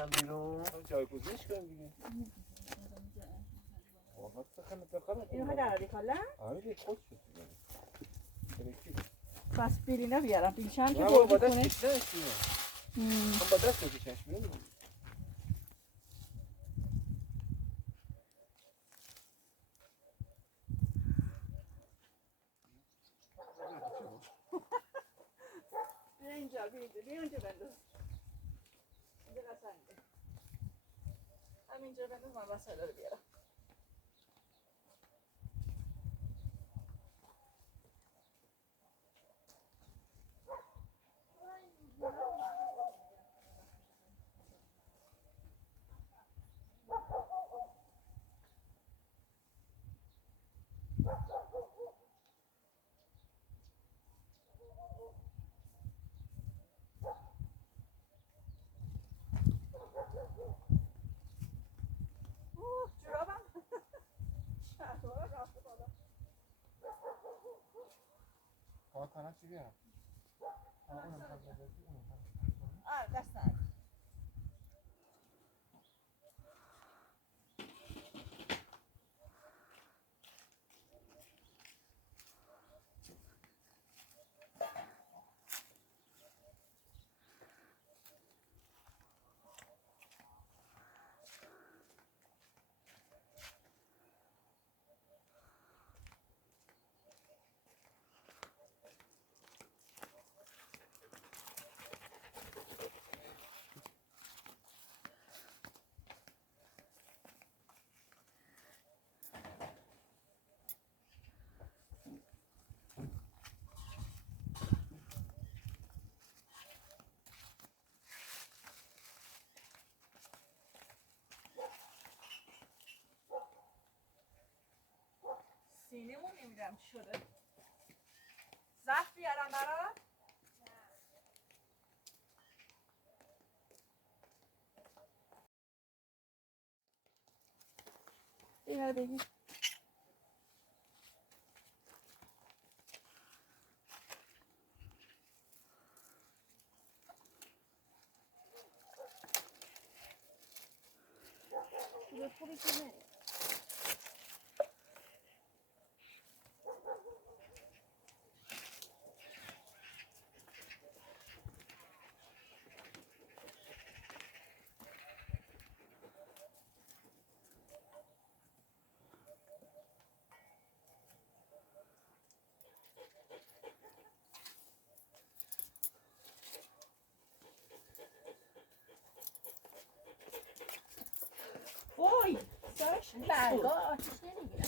بکشم بیرون جایگزینش کنیم دیگه. اینو قراری کلا؟ آره دیگه خود شد دیگه. پس بیرینه بیارم پیشم که با گوگی دست کنه. کشیدنش دیگه. من با دست بکشمش بیرون. بیا اینجا بیا اونجا بنداز. اینجا قشنگه. همینجا بنداز من وسایل رو بیارم. جورابم شلوار رفته بالا. کار چی بیارم؟ دست نگیر. سینمون نمیدونم چی شده. ظرف بیارم برات؟ اینو بگیر. خوبی که نه. وای سرش برگا آتیش نمیگیره.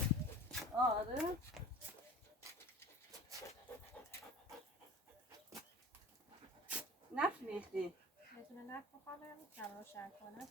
آره نفت ریختی. میتونه نفت بخواه برم میتونم روشن کنم.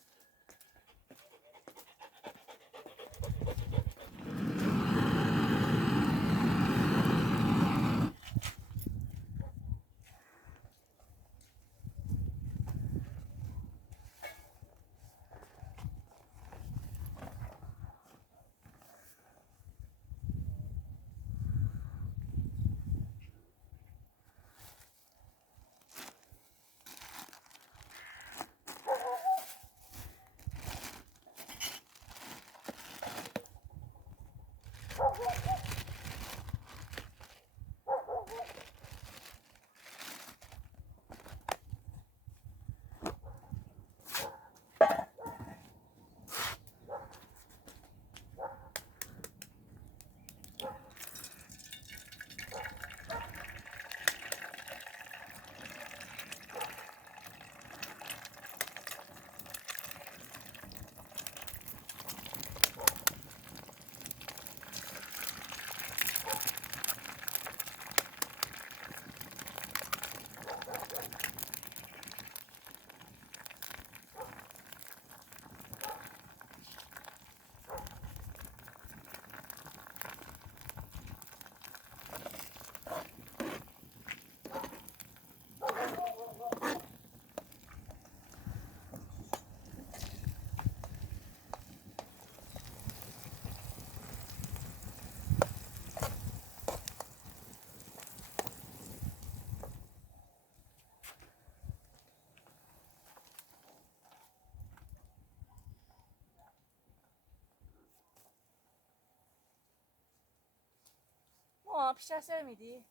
مامان پیش دست میدی؟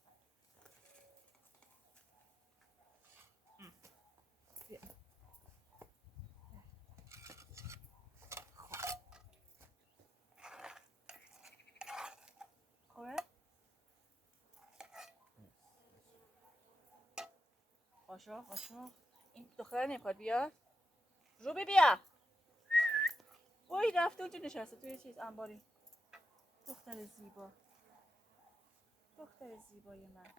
خوبه؟ قاشق این دختر نمیخواد بیاد؟ روبی بیا وای رفته اونجا نشسته توی چیز انباری دختر زیبا دختر زیبای من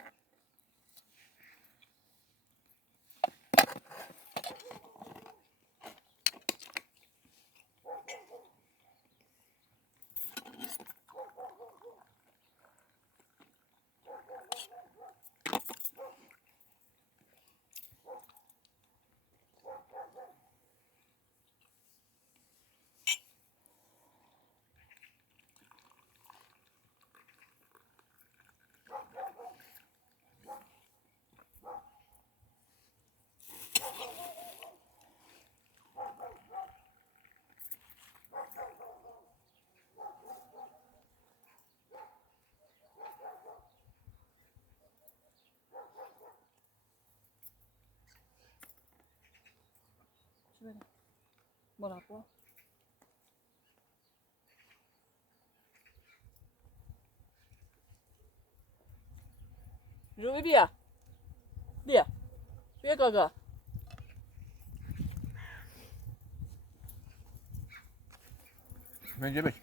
چی بده؟ مربا روبی بیا بیا گاگا من اینجا بش.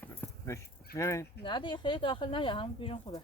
نه دیگه خیلی داخل نیا همون بیرون خوبه